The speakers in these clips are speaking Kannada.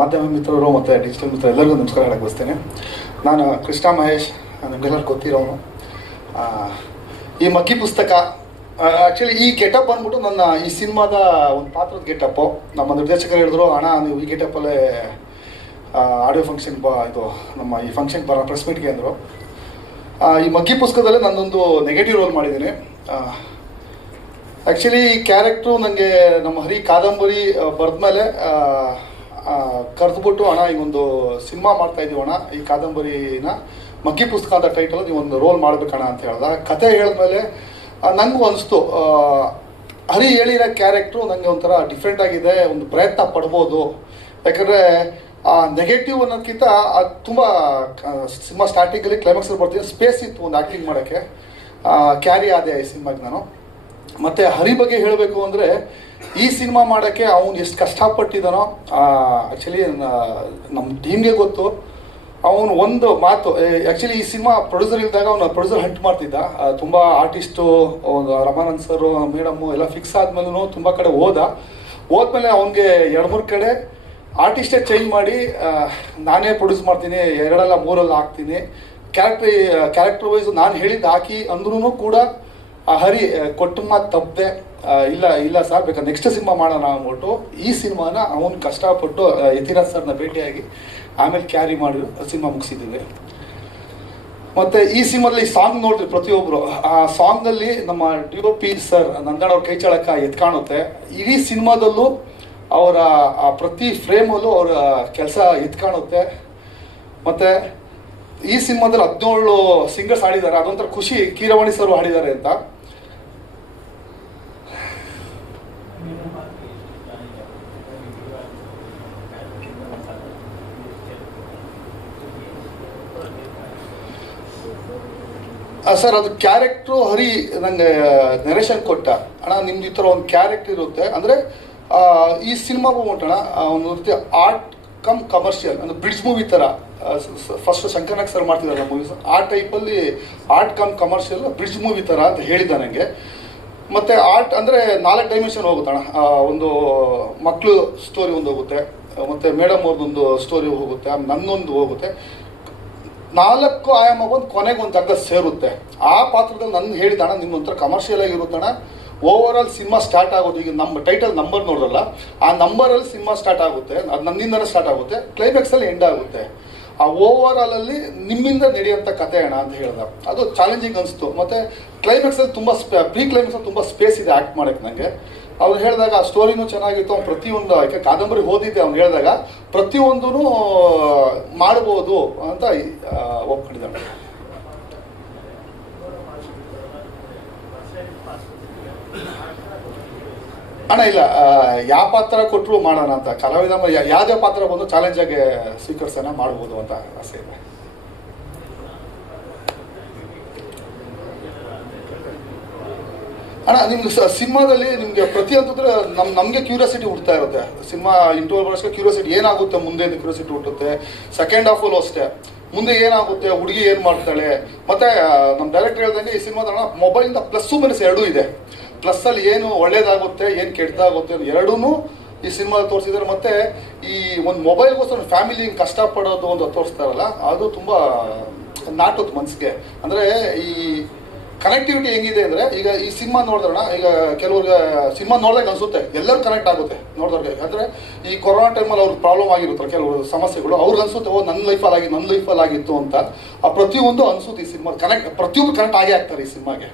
ಮಾಧ್ಯಮ ಮಿತ್ರರು ಮತ್ತು ಡಿಜಿಟಲ್ ಮಿತ್ರ ಎಲ್ಲರಿಗೂ ನಮಸ್ಕಾರ ಹೇಳಕ್ಕೆ ಬಯಸ್ತೇನೆ. ನಾನು ಕೃಷ್ಣ ಮಹೇಶ್, ನಿಮಗೆಲ್ಲರೂ ಗೊತ್ತಿರೋನು. ಈ ಮಗ್ಗಿ ಪುಸ್ತಕ ಆ್ಯಕ್ಚುಲಿ ಈ ಗೆಟಪ್ ಬಂದ್ಬಿಟ್ಟು ನನ್ನ ಈ ಸಿನಿಮಾದ ಒಂದು ಪಾತ್ರದ ಗೆಟಪ್ಪು. ನಮ್ಮ ನಿರ್ದೇಶಕರು ಹೇಳಿದ್ರು, ಅಣ್ಣ ನೀವು ಈ ಗೆಟಪ್ಪಲ್ಲೇ ಆಡಿಯೋ ಫಂಕ್ಷನ್ ಇದು ನಮ್ಮ ಈ ಫಂಕ್ಷನ್ ಪ್ರೆಸ್ ಮೀಟ್ಗೆ ಅಂದರು. ಈ ಮಗ್ಗಿ ಪುಸ್ತಕದಲ್ಲೇ ನನ್ನೊಂದು ನೆಗೆಟಿವ್ ರೋಲ್ ಮಾಡಿದ್ದೀನಿ. ಆ್ಯಕ್ಚುಲಿ ಈ ಕ್ಯಾರೆಕ್ಟ್ರು ನನಗೆ ನಮ್ಮ ಹರಿ ಕಾದಂಬರಿ ಬರೆದ್ಮೇಲೆ ಕರೆದುಬಿಟ್ಟು, ಅಣ್ಣ ಈ ಒಂದು ಸಿನಿಮಾ ಮಾಡ್ತಾ ಇದ್ದೀವಿ ಅಣ್ಣ, ಈ ಕಾದಂಬರಿನ ಮಗ್ಗಿ ಪುಸ್ತಕ ಅಂತ ಟೈಟಲ್ ನೀವು ಒಂದು ರೋಲ್ ಮಾಡ್ಬೇಕಣ್ಣ ಅಂತ ಹೇಳ್ದ. ಕತೆ ಹೇಳಿದ್ಮೇಲೆ ನನಗೂ ಅನಿಸ್ತು, ಹರಿ ಹೇಳಿರೋ ಕ್ಯಾರೆಕ್ಟ್ರು ನನಗೆ ಒಂಥರ ಡಿಫ್ರೆಂಟ್ ಆಗಿದೆ, ಒಂದು ಪ್ರಯತ್ನ ಪಡ್ಬೋದು. ಯಾಕಂದರೆ ನೆಗೆಟಿವ್ ಅನ್ನೋದಕ್ಕಿಂತ ಅದು ತುಂಬ ಸಿನಿಮಾ ಸ್ಟಾರ್ಟಿಂಗಲ್ಲಿ ಕ್ಲೈಮ್ಯಾಕ್ಸಲ್ಲಿ ಬರ್ತೀನಿ, ಸ್ಪೇಸ್ ಇತ್ತು ಒಂದು ಆ್ಯಕ್ಟಿಂಗ್ ಮಾಡೋಕ್ಕೆ, ಕ್ಯಾರಿ ಆದೆ ಈ ಸಿನಿಮಾಗೆ ನಾನು. ಮತ್ತು ಹರಿ ಬಗ್ಗೆ ಹೇಳಬೇಕು ಅಂದರೆ, ಈ ಸಿನಿಮಾ ಮಾಡೋಕ್ಕೆ ಅವನು ಎಷ್ಟು ಕಷ್ಟಪಟ್ಟಿದ್ದಾನೋ ಆ್ಯಕ್ಚುಲಿ ನಮ್ಮ ಟೀಮ್ಗೆ ಗೊತ್ತು. ಅವನು ಒಂದು ಮಾತು, ಆ್ಯಕ್ಚುಲಿ ಈ ಸಿನಿಮಾ ಪ್ರೊಡ್ಯೂಸರ್ ಇದ್ದಾಗ ಅವನು ಪ್ರೊಡ್ಯೂಸರ್ ಹಂಟ್ ಮಾಡ್ತಿದ್ದ. ತುಂಬ ಆರ್ಟಿಸ್ಟು, ರಮಾನಂದ್ ಸರು, ಮೇಡಮ್ಮು ಎಲ್ಲ ಫಿಕ್ಸ್ ಆದಮೇಲೂ ತುಂಬ ಕಡೆ ಹೋದ್ಮೇಲೆ ಅವನಿಗೆ 2-3 ಕಡೆ ಆರ್ಟಿಸ್ಟೇ ಚೇಂಜ್ ಮಾಡಿ ನಾನೇ ಪ್ರೊಡ್ಯೂಸ್ ಮಾಡ್ತೀನಿ, 2 3 ಹಾಕ್ತೀನಿ, ಕ್ಯಾರೆಕ್ಟರ್ ವೈಸು ನಾನು ಹೇಳಿದ್ದು ಹಾಕಿ ಅಂದ್ರೂ ಕೂಡ ಹರಿ ಕೊಟ್ಟು ಮಾತು ತಪ್ಪದೆ, ಇಲ್ಲ ಸರ್ ಬೇಕಾದ್ರೆ ನೆಕ್ಸ್ಟ್ ಸಿನಿಮಾ ಮಾಡೋಣ ಅಂದ್ಬಿಟ್ಟು ಈ ಸಿನಿಮಾನ ಅವನು ಕಷ್ಟಪಟ್ಟು ಯತಿರಾಜ್ ಸರ್ನ ಭೇಟಿಯಾಗಿ ಆಮೇಲೆ ಕ್ಯಾರಿ ಮಾಡಿ ಸಿನಿಮಾ ಮುಗಿಸಿದ್ದೀವಿ. ಮತ್ತು ಈ ಸಿನಿಮಾದಲ್ಲಿ ಸಾಂಗ್ ನೋಡಿದ್ರಿ ಪ್ರತಿಯೊಬ್ಬರು. ಆ ಸಾಂಗಲ್ಲಿ ನಮ್ಮ DOP ಸರ್ ನಂದಣ್ಣ ಅವ್ರ ಕೈ ಚಳಕ ಎತ್ಕಾಣುತ್ತೆ. ಇಡೀ ಸಿನಿಮಾದಲ್ಲೂ ಅವರ ಪ್ರತಿ ಫ್ರೇಮಲ್ಲೂ ಅವರ ಕೆಲಸ ಎತ್ಕಾಣುತ್ತೆ. ಮತ್ತು ಈ ಸಿನಿಮಾದಲ್ಲಿ 17 ಸಿಂಗರ್ಸ್ ಹಾಡಿದ್ದಾರೆ. ಅದೊಂಥರ ಖುಷಿ, ಕೀರವಾಣಿ ಸರ್ ಹಾಡಿದ್ದಾರೆ ಅಂತ. ಸರ್ ಅದು ಕ್ಯಾರೆಕ್ಟ್ರು ಹರಿ ನನಗೆ ನರೇಶನ್ ಕೊಟ್ಟ. ಅಣ್ಣ ನಿಮ್ದು ಈ ಥರ ಒಂದು ಕ್ಯಾರೆಕ್ಟರ್ ಇರುತ್ತೆ ಅಂದರೆ ಈ ಸಿನಿಮಾ ಹೋಗ್ಬಿಟ್ಟಣ ಒಂದು ರೀತಿ ಆರ್ಟ್ ಕಮ್ ಕಮರ್ಷಿಯಲ್, ಅಂದರೆ ಬ್ರಿಡ್ಜ್ ಮೂವಿ ಥರ. ಫಸ್ಟ್ ಶಂಕರ್ನಾಗ್ ಸರ್ ಮಾಡ್ತಿದ್ದಾರಲ್ಲ ಮೂವೀಸ್, ಆ ಟೈಪಲ್ಲಿ art come commercial bridge movie ಥರ ಅಂತ ಹೇಳಿದ್ದ ನನಗೆ. ಮತ್ತು ಆರ್ಟ್ ಅಂದರೆ 4 ಡೈಮೆನ್ಷನ್ ಹೋಗುತ್ತಣ್ಣ. ಒಂದು ಮಕ್ಕಳು ಸ್ಟೋರಿ ಒಂದು ಹೋಗುತ್ತೆ, ಮತ್ತು ಮೇಡಮ್ ಅವ್ರದ್ದೊಂದು ಸ್ಟೋರಿ ಹೋಗುತ್ತೆ, ನನ್ನೊಂದು ಹೋಗುತ್ತೆ. 4 ಆಯಾಮ ಒಂದು ಕೊನೆಗೆ ಒಂದು ಅಗ್ಗ ಸೇರುತ್ತೆ. ಆ ಪಾತ್ರದಲ್ಲಿ ನನ್ನ ಹೇಳಿದಣ್ಣ ನಿಮ್ಮೊಂಥರ ಕಮರ್ಷಿಯಲ್ ಆಗಿರುತ್ತಣ್ಣ. ಓವರ್ ಆಲ್ ಸಿನಿಮಾ ಸ್ಟಾರ್ಟ್ ಆಗೋದು, ಈಗ ನಮ್ಮ ಟೈಟಲ್ ನಂಬರ್ ನೋಡೋಲ್ಲ, ಆ ನಂಬರಲ್ಲಿ ಸಿನಿಮಾ ಸ್ಟಾರ್ಟ್ ಆಗುತ್ತೆ, ಅದು ನನ್ನಿಂದನೇ ಸ್ಟಾರ್ಟ್ ಆಗುತ್ತೆ, ಕ್ಲೈಮ್ಯಾಕ್ಸಲ್ಲಿ ಎಂಡ್ ಆಗುತ್ತೆ. ಆ ಓವರ್ ಆಲಲ್ಲಿ ನಿಮ್ಮಿಂದ ನಡೆಯುವಂಥ ಕತೆ ಅಣ್ಣ ಅಂತ ಹೇಳ್ದ. ಅದು ಚಾಲೆಂಜಿಂಗ್ ಅನಿಸ್ತು. ಮತ್ತು ಕ್ಲೈಮ್ಯಾಕ್ಸಲ್ಲಿ ತುಂಬ ಪ್ರೀ ಕ್ಲೈಮ್ಯಾಕ್ಸಲ್ಲಿ ತುಂಬ ಸ್ಪೇಸ್ ಇದೆ ಆ್ಯಕ್ಟ್ ಮಾಡೋಕ್ಕೆ ನನಗೆ. ಅವ್ನು ಹೇಳಿದಾಗ ಆ ಸ್ಟೋರಿನೂ ಚೆನ್ನಾಗಿತ್ತು. ಅವ್ನು ಪ್ರತಿಯೊಂದು, ಯಾಕೆ ಕಾದಂಬರಿ ಓದಿದ್ದೆ, ಅವ್ನು ಹೇಳಿದಾಗ ಪ್ರತಿಯೊಂದೂ ಮಾಡ್ಬೋದು ಅಂತ ಒಪ್ಕೊಂಡಿದ್ದಾನೆ. ಅಣ್ಣ ಇಲ್ಲ, ಯಾವ ಪಾತ್ರ ಕೊಟ್ಟರು ಮಾಡೋಣ ಅಂತ, ಕಲಾವಿದ ಯಾವುದೇ ಪಾತ್ರ ಬಂದು ಚಾಲೆಂಜಾಗಿ ಸ್ವೀಕರಿಸೋಣ, ಮಾಡ್ಬೋದು ಅಂತ ಆಸೆ ಇದೆ. ಅಣ್ಣ ನಿಮ್ಗೆ ಸಿನಿಮಾದಲ್ಲಿ ನಿಮಗೆ ಪ್ರತಿಯೊಂದ್ರೆ ನಮಗೆ ಕ್ಯೂರಿಯಾಸಿಟಿ ಹುಡ್ತಾ ಇರುತ್ತೆ. ಸಿನಿಮಾ ಇಂಟರ್ವಲ್ ಬರೋಷ್ಟೇ ಕ್ಯೂರಿಯಾಸಿಟಿ, ಏನಾಗುತ್ತೆ ಮುಂದೆ ಅಂತ ಕ್ಯೂರಿಯಾಸಿಟಿ ಹುಟ್ಟುತ್ತೆ. ಸೆಕೆಂಡ್ ಹಾಫಲ್ಲೂ ಅಷ್ಟೇ, ಮುಂದೆ ಏನಾಗುತ್ತೆ, ಹುಡುಗಿ ಏನು ಮಾಡ್ತಾಳೆ. ಮತ್ತು ನಮ್ಮ ಡೈರೆಕ್ಟರ್ ಹೇಳ್ದಂಗೆ ಈ ಸಿನಿಮಾದ ಮೊಬೈಲಿಂದ ಪ್ಲಸ್ಸು ಮೈನಸ್ ಎರಡೂ ಇದೆ. ಪ್ಲಸ್ಸಲ್ಲಿ ಏನು ಒಳ್ಳೇದಾಗುತ್ತೆ, ಏನು ಕೆಟ್ಟದಾಗುತ್ತೆ ಎರಡೂ ಈ ಸಿನಿಮಾ ತೋರಿಸಿದ್ದಾರೆ. ಮತ್ತು ಈ ಒಂದು ಮೊಬೈಲ್ಗೋಸ್ಕರ ಫ್ಯಾಮಿಲಿ ಹಿಂಗೆ ಕಷ್ಟಪಡೋದು ಒಂದು ತೋರಿಸ್ತಾರಲ್ಲ, ಅದು ತುಂಬ ನಾಟುತ್ತೆ ಮನಸ್ಸಿಗೆ. ಅಂದರೆ ಈ ಕನೆಕ್ಟಿವಿಟಿ ಹೆಂಗಿದೆ ಅಂದರೆ, ಈಗ ಈ ಸಿನಿಮಾ ನೋಡಿದ್ರಣ, ಈಗ ಕೆಲವ್ರಿಗೆ ಸಿನಿಮಾ ನೋಡಿದಾಗ ಅನಿಸುತ್ತೆ ಎಲ್ಲರೂ ಕನೆಕ್ಟ್ ಆಗುತ್ತೆ ನೋಡಿದವ್ರಿಗೆ. ಅಂದರೆ ಈ ಕೊರೋನಾ ಟೈಮಲ್ಲಿ ಅವ್ರಿಗೆ ಪ್ರಾಬ್ಲಮ್ ಆಗಿರುತ್ತೆ, ಕೆಲವರು ಸಮಸ್ಯೆಗಳು ಅವ್ರಿಗೆ ಅನಿಸುತ್ತೆ, ಓ ನನ್ನ ಲೈಫಲ್ಲಿ ಆಗಿತ್ತು ಅಂತ. ಆ ಪ್ರತಿಯೊಂದು ಅನಿಸುತ್ತೆ ಈ ಸಿನಿಮಾ ಕನೆಕ್ಟ್, ಪ್ರತಿಯೊಬ್ಬರು ಕನೆಕ್ಟ್ ಆಗೇ ಆಗ್ತಾರೆ ಈ ಸಿನಿಮಾಗೆ.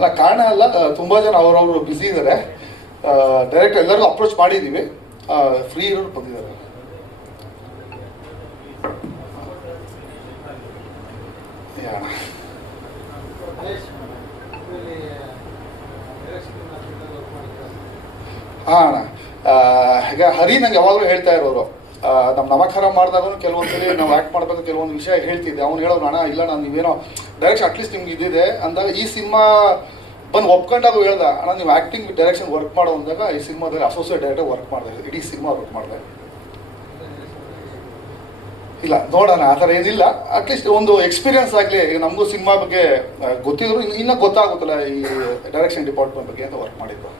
ಅಲ್ಲ ಕಾರಣ ಅಲ್ಲ, ತುಂಬ ಜನ ಅವ್ರವರು ಬ್ಯುಸಿ ಇದ್ದಾರೆ. ಡೈರೆಕ್ಟ್ ಎಲ್ಲರಿಗೂ ಅಪ್ರೋಚ್ ಮಾಡಿದ್ದೀವಿ, ಫ್ರೀ ಇರೋರು ಬಂದಿದ್ದಾರೆ. ಹಾಂ ಅಣ್ಣ, ಈಗ ಹರಿ ನಂಗೆ ಯಾವಾಗಲೂ ಹೇಳ್ತಾ ಇರೋರು, ನಮ್ಮ ನಮಸ್ಕಾರ ಮಾಡಿದಾಗೂ ಕೆಲವೊಂದ್ಸಲಿ ನಾವು ಆ್ಯಕ್ಟ್ ಮಾಡಬೇಕು ಕೆಲವೊಂದು ವಿಷಯ ಹೇಳ್ತಿದ್ದೆ. ಅವ್ನು ಹೇಳೋರು, ಅಣ್ಣ ಇಲ್ಲ ನಾನು ನೀವೇನೋ ಡೈರೆಕ್ಷನ್ ಅಟ್ಲೀಸ್ಟ್ ನಿಮ್ಗೆ ಇದಿದೆ ಅಂದಾಗ ಈ ಸಿನಿಮಾ ಬಂದು ಒಪ್ಕೊಂಡಾಗ ಹೇಳ್ದ, ಅಣ್ಣ ನೀವು ಆ್ಯಕ್ಟಿಂಗ್ ಡೈರೆಕ್ಷನ್ ವರ್ಕ್ ಮಾಡೋ ಅಂದಾಗ ಈ ಸಿನಿಮಾದಲ್ಲಿ ಅಸೋಸಿಯೇಟ್ ಡೈರೆಕ್ಟರ್ ವರ್ಕ್ ಮಾಡಿದೆ, ಇಡೀ ಸಿನಿಮಾ ವರ್ಕ್ ಮಾಡಿದೆ. ಇಲ್ಲ ನೋಡೋಣ, ಆ ಥರ ಏನಿಲ್ಲ. ಅಟ್ಲೀಸ್ಟ್ ಒಂದು ಎಕ್ಸ್ಪೀರಿಯನ್ಸ್ ಆಗಲಿ. ಈಗ ನಮಗೂ ಸಿನಿಮಾ ಬಗ್ಗೆ ಗೊತ್ತಿದ್ರು ಇನ್ನೂ ಗೊತ್ತಾಗುತ್ತಲ್ಲ ಈ ಡೈರೆಕ್ಷನ್ ಡಿಪಾರ್ಟ್ಮೆಂಟ್ ಬಗ್ಗೆ ಅಂತ ವರ್ಕ್ ಮಾಡಿದ್ದು.